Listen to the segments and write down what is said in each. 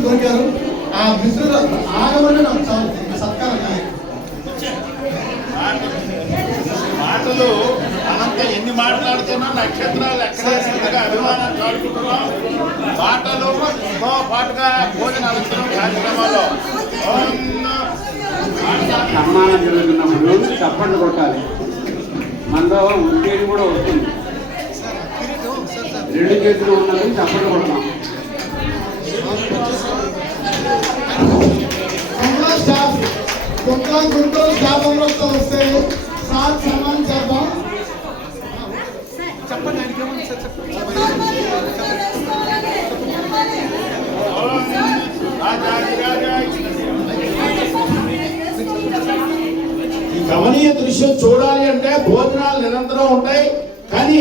మిత్రులు దొరికారు. ఆ మిత్రులు ఆగమని నాకు చాలు. సత్కారం. మాటలు అనంత ఎన్ని మాట్లాడుతున్నా నక్షత్రాలు ఎక్కడ ఎంతగా అభిమానం చాటుకుంటున్నాం మాటలుతో పాటుగా భోజన కార్యక్రమాల్లో. సన్మానం జరుగుతున్నప్పుడు చప్పట్లు కొట్టాలి. మనలో ఉద్యోగం కూడా వస్తుంది. రెండు చేతులు ఉన్నది చప్పట్లు కొడతాం. ఇరవై వస్తే సార్ సమానం చేద్దాం. గమనీయ దృశ్యం చూడాలి అంటే భోజనాలు నిరంతరం ఉంటాయి కానీ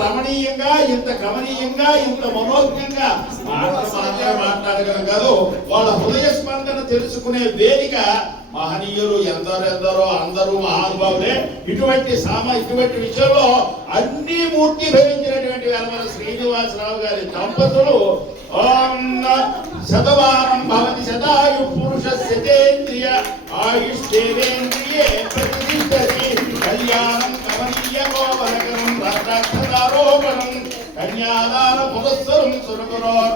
రమణీయంగా ఇంత గమనీయంగా ఇంత మనోజ్ఞంగా మాట్లాడే మాట్లాడగలం కాదు. వాళ్ళ హృదయ స్పందన తెలుసుకునే వేదిక మహనీయులు ఎందరెందరో అందరూ మహానుభావులే. ఇటువంటి సామ ఇటువంటి విషయంలో అన్ని మూర్తి భవించినటువంటి వేలమల శ్రీనివాసరావు గారి దంపతులు ఓం శతమానం భవతి శతాయు పురుష శతేంద్రియ ఆయుష్ేంద్రియే ప్రతిష్టతి. కళ్యాణం కమనీయ గోవరకరం కన్యాదాన పురస్సరం సురగురోర్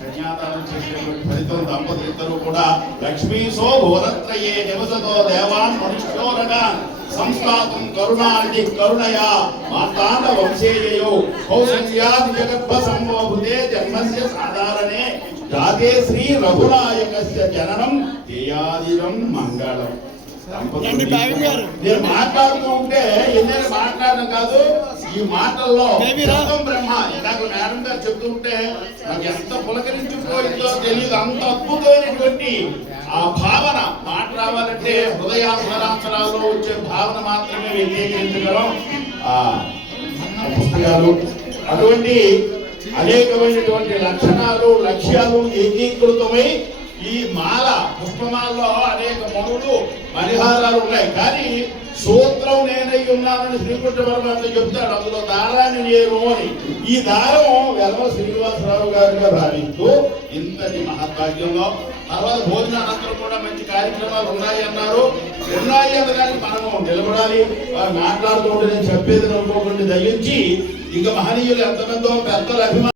కన్యాదానం చేసేటువంటి ఫలితం దంపతులిద్దరూ కూడా లక్ష్మీ సో భూరత్రయే నివసతో దేవాన్ మనుష్యోరగా సంస్థాతం కరుణాది కరుణయా మాతాన వంశేయో కౌసల్యాది జగద్భ సంభోభుతే జన్మస్య సాధారణే. జాతే శ్రీ రఘునాయకస్య జననం జయాదిరం మంగళం. నేను మాట్లాడుతూ ఉంటే ఎన్నైనా మాట్లాడడం కాదు ఈ మాటల్లో బ్రహ్మ. ఇందాక మేడం గారు చెప్తూ ఉంటే నాకు ఎంత పులకరించిపోయిందో తెలియదు. అంత అద్భుతమైనటువంటి ఆ భావన. మాట రావాలంటే హృదయాంతరాంతరాల్లో వచ్చే భావన మాత్రమే వ్యక్తీకరించగలం. ఆ ఆ పుస్తకాలు. అటువంటి అనేకమైనటువంటి లక్షణాలు లక్ష్యాలు ఏకీకృతమై ఈ మాల పుష్పమాలలో అనేక మనులు మణిహారాలు ఉన్నాయి. కానీ సూత్రం నేనై ఉన్నానని శ్రీకృష్ణ పరమాత్మ చెప్తాడు. అందులో దారాన్ని నేను అని. ఈ దారం వెలవ శ్రీనివాసరావు గారిగా భావిస్తూ ఇంతటి మహత్భాగ్యంలో తర్వాత భోజన అనంతరం కూడా మంచి కార్యక్రమాలు ఉన్నాయి అన్నారు ఉన్నాయి అన్నదానికి మనము నిలబడాలి. వారు మాట్లాడుతుంటే నేను చెప్పేది అనుకోకుండా దయించి ఇంకా మహనీయులు ఎంతమందో పెద్దల అభిమానం